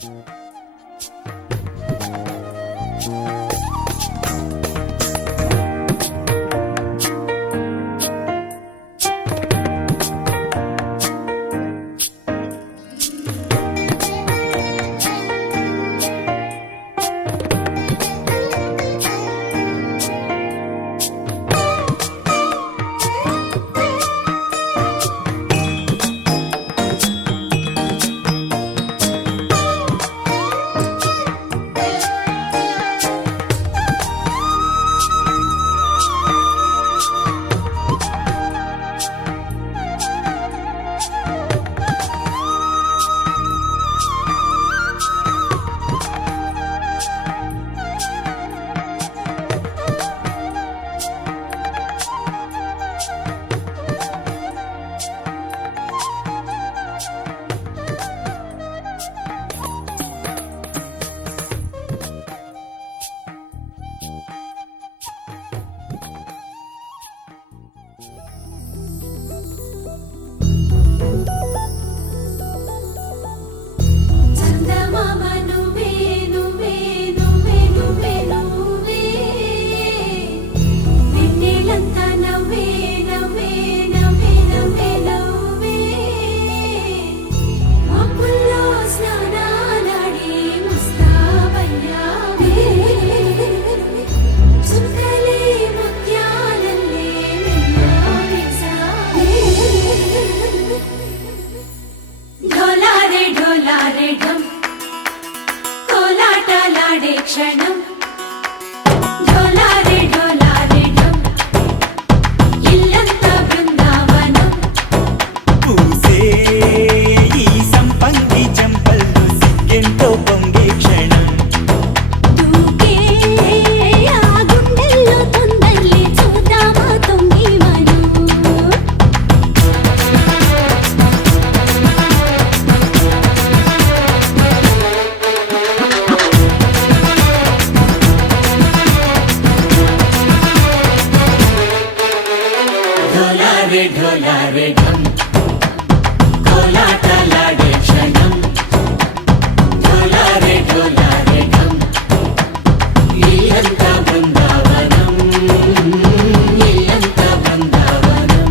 క్షణం ढोला रे ढम कोलाटलाडे क्षणं ढोला रे ढम इल्लंता बृंदावनं इल्लंता बृंदावनं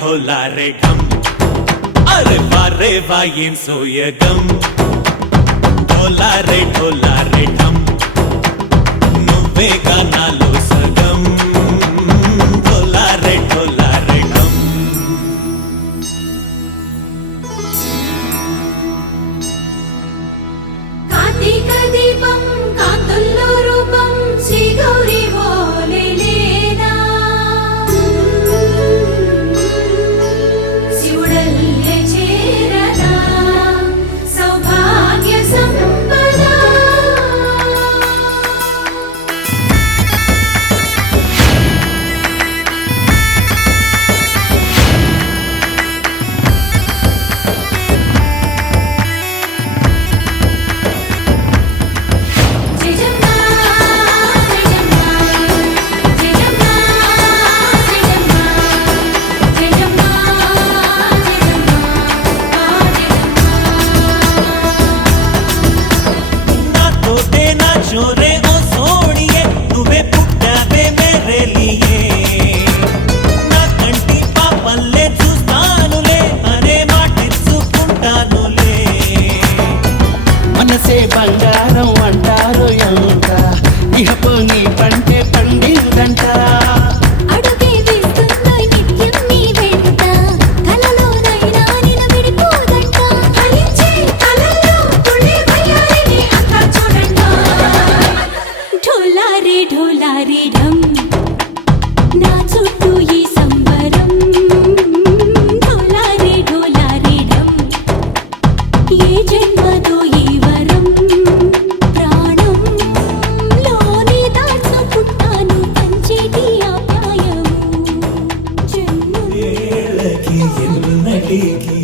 ढोला रे ढम अरे वाह ఏం సోయగం ढोला रे ढम నువ్వేగా నాలో సగం ढोला रे ढम కార్తీక దీపం కాంతుల్లో రూపం శ్రీ గౌరీ ఓలేలేనా మనసే బంగారం అంటారు ఎంత ఇహపు నీ పంటే పండిందంట అడుగే వేస్తున్నాయి నిత్యం నీ వెంట కలలోనైనా నిన్ను విడిపోదంట ఫలించే కలల్లో తుళ్ళి వయ్యారిని అంతా చూడంట ఢోలారే ఢోలారే ఢమ్ నా చుట్టూ ఈ సంబరం ఢోలారే ఢోలారే ఢమ్ ఏ జన్మదో ఈ వరం ప్రాణంలోని దాచుకుంటాను పంచేటి ఆప్యాయము జన్మ ఏళ్ళకి ఎన్నటికి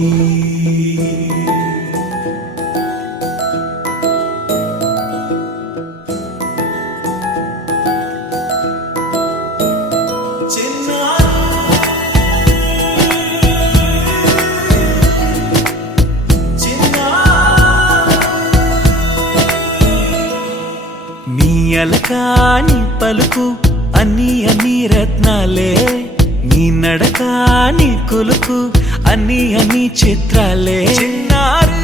నీ అలకాని పలుకు అన్ని అన్ని రత్నాలే నీ నడక నీ కొలుకు అన్ని అన్ని చిత్రాలే చిన్నారి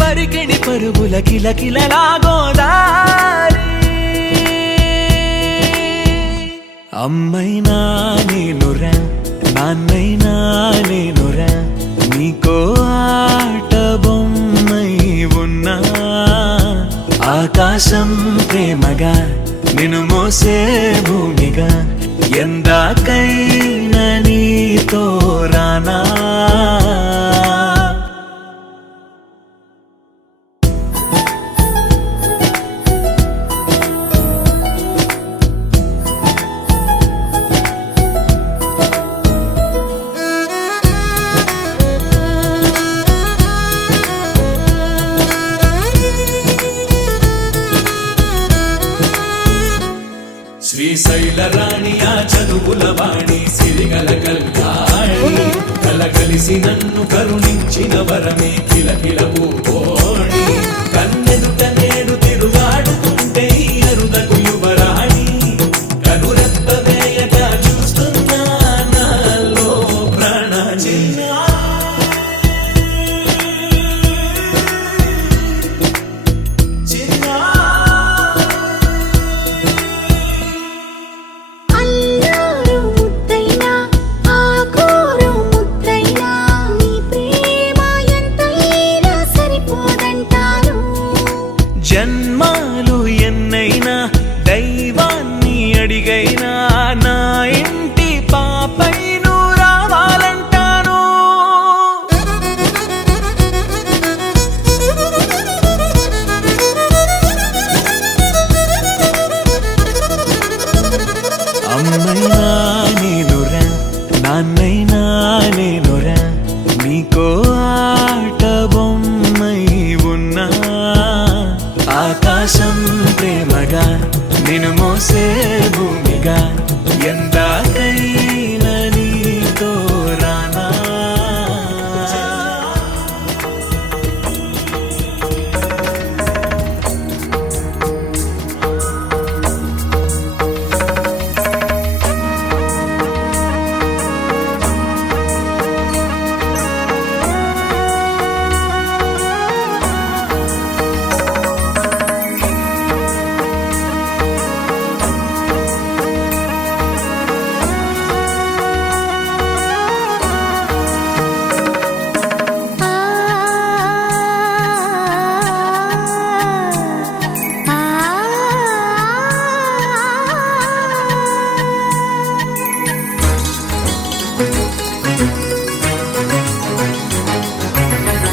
పరికిణి పరుగుల కిలకిలలా గోదారి అమ్మైనా నేనురా నాన్నైనా నేనురా నీకో ఆట బొమ్మై ఉన్నా ఆకాశం ప్రేమగా నిన్ను మోసే భూమిగా ఎందాకైనా నీతో రానా శ్రీశైల రాణి ఆ చదువుల వాణి సిరిగల కల్యాణి కలగలిసి నన్ను కరుణించిన వరమే కిలకిల పూకోణి కన్నెదుట నేడు తిరుగాడుతుంటే ఈ అరుదకు యువరాణి కనురెప్ప వేయగా చూస్తున్నా నాలో ప్రాణ అల్లారు ముద్దైనా ఆకూరు ముద్దైనా నీ ప్రేమ ఎంతైనా సరిపోదంటాను జన్మాలు ఎన్నైనా దైవాన్ని అడిగైనా నా ఇంటి పాపై నువ్వు రావాలంటాను అమ్మైనా నేనురా నాన్నైనా నేనురా నీకో ఆట బొమ్మై ఉన్నా ఆకాశం ప్రేమగా నిన్ను మోసే భూమిగా ఎందాకైనా నీతో రానా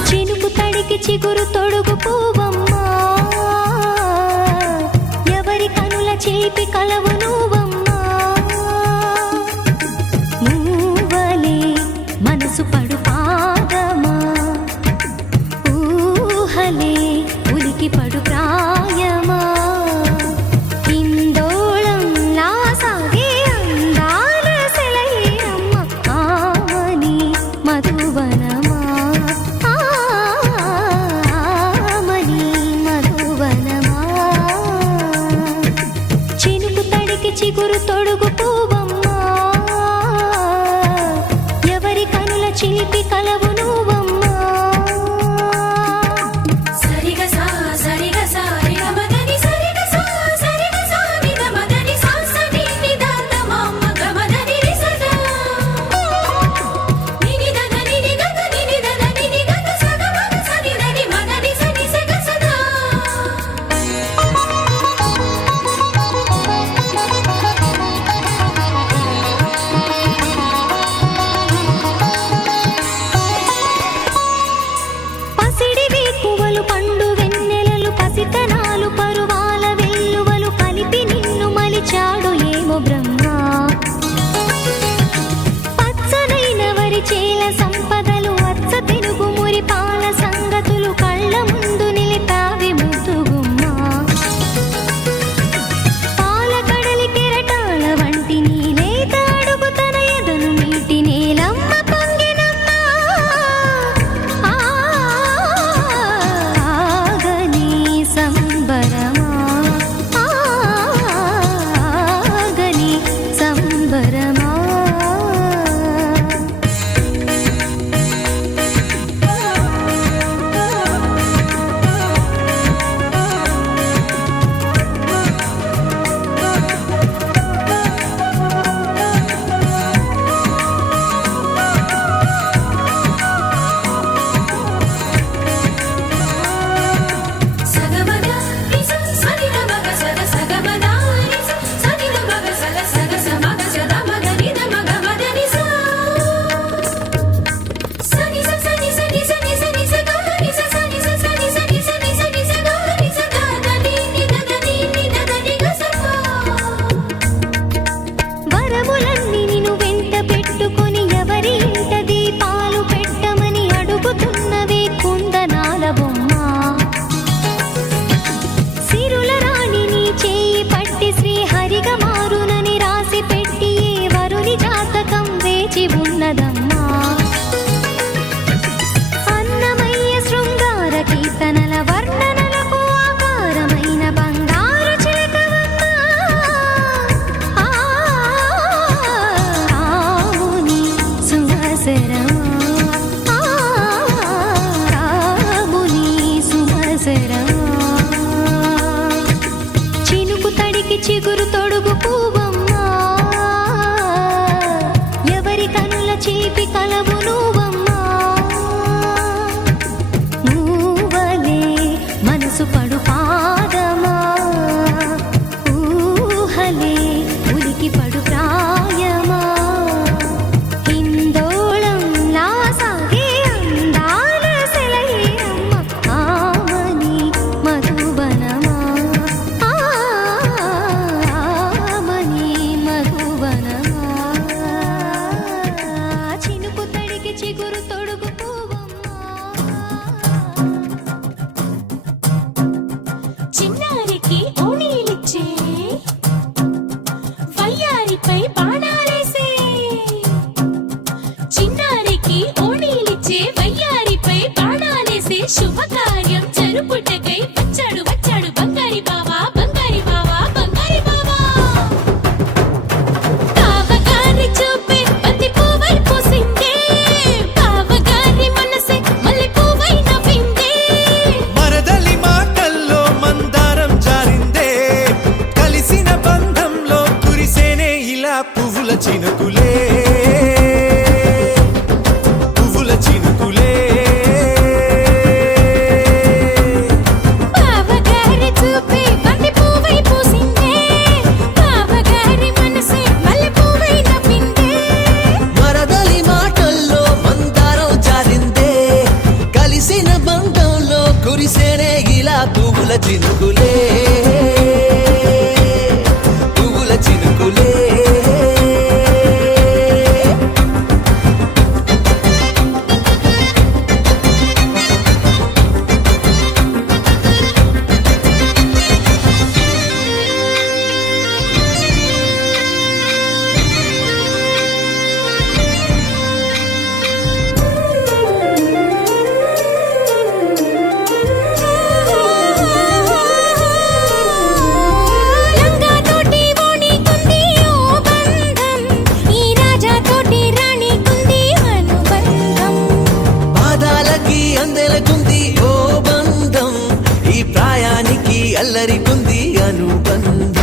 చినుకు తడికి చిగురు తొడుగు పూవమ్మా ఎవరి కనుల చేపి కలవు నువ్వమ్మా నువ్వలే మనసు పడు పాదమా ఊహలే ఉలికి పడు ప్రాయమా ఇందోళం నా సాగే అందాల సెలయేరమ్మ ఆమని మధువనమా ఆమని కురిసేనే ఇలా పువ్వుల చినుకులే పువ్వుల చినుకులే లంగా తోటి ఓణికుంది ఓ బంధం ఈ రాజా తోటి రాణికుంది అనుబంధం పాదాలకి అందెలకుంది ఓ బంధం ఈ ప్రాయానికి అల్లరికుంది అనుబంధం